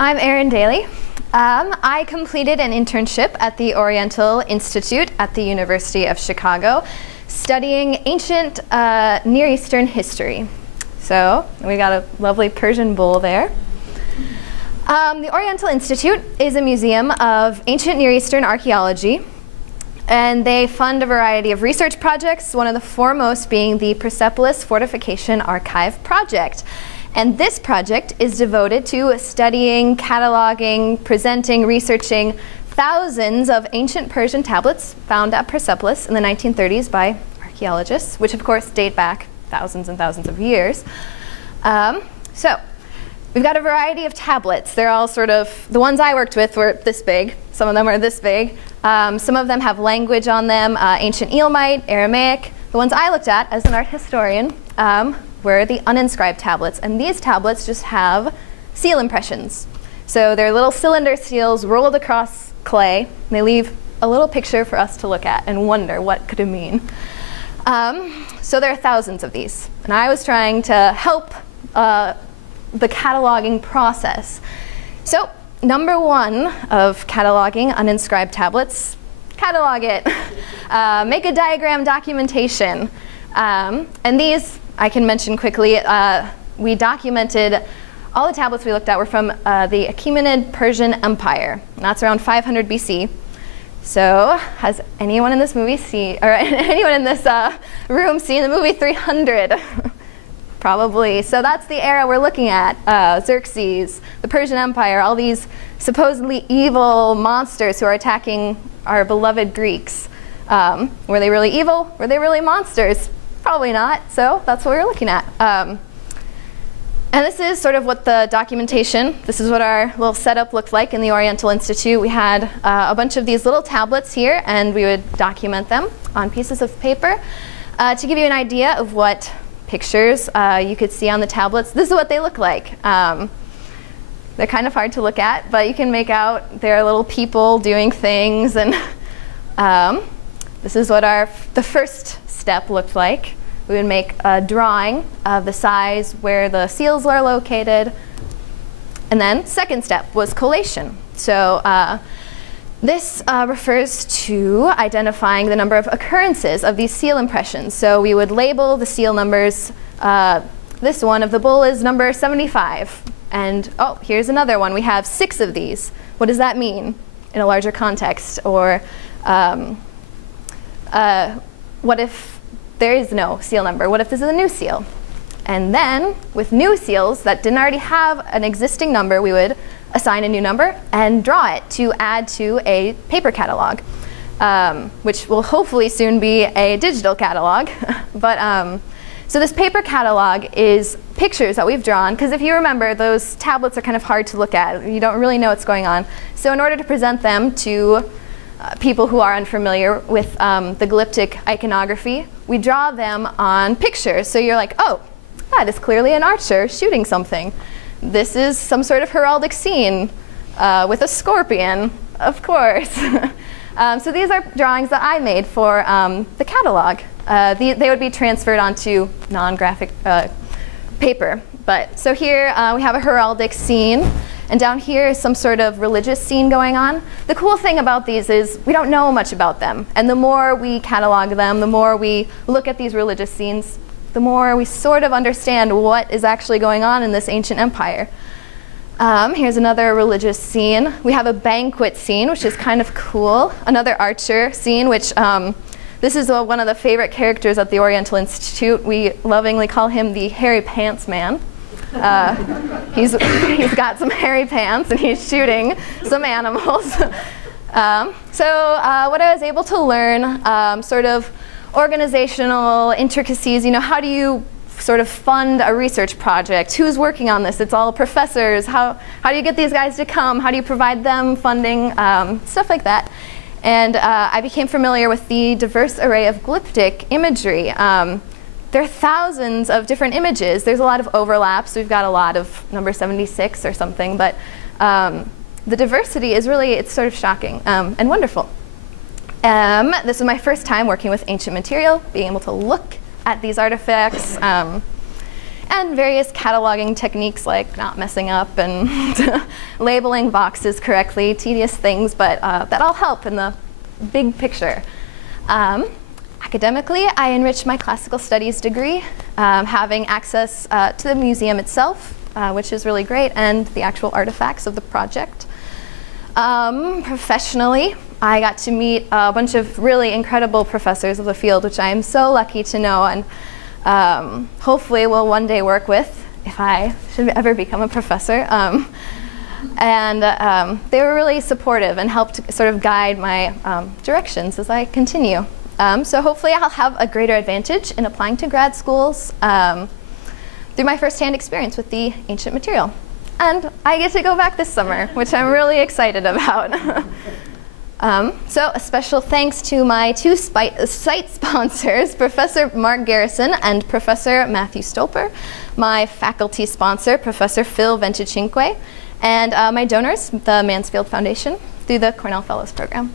I'm Erin Daly. I completed an internship at the Oriental Institute at the University of Chicago, studying ancient Near Eastern history. So we got a lovely Persian bowl there. The Oriental Institute is a museum of ancient Near Eastern archaeology, and they fund a variety of research projects, one of the foremost being the Persepolis Fortification Archive project. And this project is devoted to studying, cataloging, presenting, researching thousands of ancient Persian tablets found at Persepolis in the 1930s by archaeologists, which of course date back thousands and thousands of years. So we've got a variety of tablets. They're all sort of, the ones I worked with were this big. Some of them are this big. Some of them have language on them, ancient Elamite, Aramaic. The ones I looked at as an art historian were the uninscribed tablets. And these tablets just have seal impressions. So they're little cylinder seals rolled across clay. And they leave a little picture for us to look at and wonder what could it mean. So there are thousands of these. And I was trying to help the cataloging process. So number one of cataloging uninscribed tablets, catalog it. Make a diagram documentation. And these, I can mention quickly, we documented all the tablets we looked at were from the Achaemenid Persian Empire. And that's around 500 BC. So has anyone in this movie seen, or anyone in this room seen the movie 300? Probably. So that's the era we're looking at. Xerxes, the Persian Empire, all these supposedly evil monsters who are attacking our beloved Greeks. Were they really evil? Were they really monsters? Probably not. So that's what we're looking at. And this is sort of what the documentation, this is what our little setup looked like in the Oriental Institute. We had a bunch of these little tablets here, and we would document them on pieces of paper. To give you an idea of what pictures you could see on the tablets, this is what they look like. They're kind of hard to look at, but you can make out they're little people doing things. And this is what the first step looked like. We would make a drawing of the size where the seals are located. And then second step was collation. So this refers to identifying the number of occurrences of these seal impressions. So we would label the seal numbers. This one of the bull is number 75. And oh, here's another one. We have 6 of these. What does that mean in a larger context? Or what if there is no seal number? What if this is a new seal? And then with new seals that didn't already have an existing number, we would assign a new number and draw it to add to a paper catalog, which will hopefully soon be a digital catalog. But so this paper catalog is pictures that we've drawn, because if you remember, those tablets are kind of hard to look at. You don't really know what's going on. So in order to present them to people who are unfamiliar with the glyptic iconography, we draw them on pictures. So you're like, oh, that is clearly an archer shooting something. This is some sort of heraldic scene with a scorpion, of course. So these are drawings that I made for the catalog. They would be transferred onto non-graphic paper. But so here we have a heraldic scene. And down here is some sort of religious scene going on. The cool thing about these is we don't know much about them. And the more we catalog them, the more we look at these religious scenes, the more we sort of understand what is actually going on in this ancient empire. Here's another religious scene. We have a banquet scene, which is kind of cool. Another archer scene, which this is one of the favorite characters at the Oriental Institute. We lovingly call him the hairy pants man. He's got some hairy pants and he's shooting some animals. So what I was able to learn, sort of organizational intricacies, you know, how do you sort of fund a research project? Who's working on this? It's all professors. How do you get these guys to come? How do you provide them funding? Stuff like that. And I became familiar with the diverse array of glyptic imagery. There are thousands of different images. There's a lot of overlaps. We've got a lot of number 76 or something, but the diversity is really, it's sort of shocking and wonderful. This was my first time working with ancient material, being able to look at these artifacts. and various cataloging techniques like not messing up and labeling boxes correctly, tedious things, but that all help in the big picture. Academically, I enriched my classical studies degree, having access to the museum itself, which is really great, and the actual artifacts of the project. Professionally, I got to meet a bunch of really incredible professors of the field, which I am so lucky to know and hopefully will one day work with if I should ever become a professor. They were really supportive and helped sort of guide my directions as I continue. So hopefully I'll have a greater advantage in applying to grad schools through my firsthand experience with the ancient material. And I get to go back this summer, which I'm really excited about. So a special thanks to my two site sponsors, Professor Mark Garrison and Professor Matthew Stolper, my faculty sponsor, Professor Phil Venticinque, and my donors, the Mansfield Foundation, through the Cornell Fellows Program.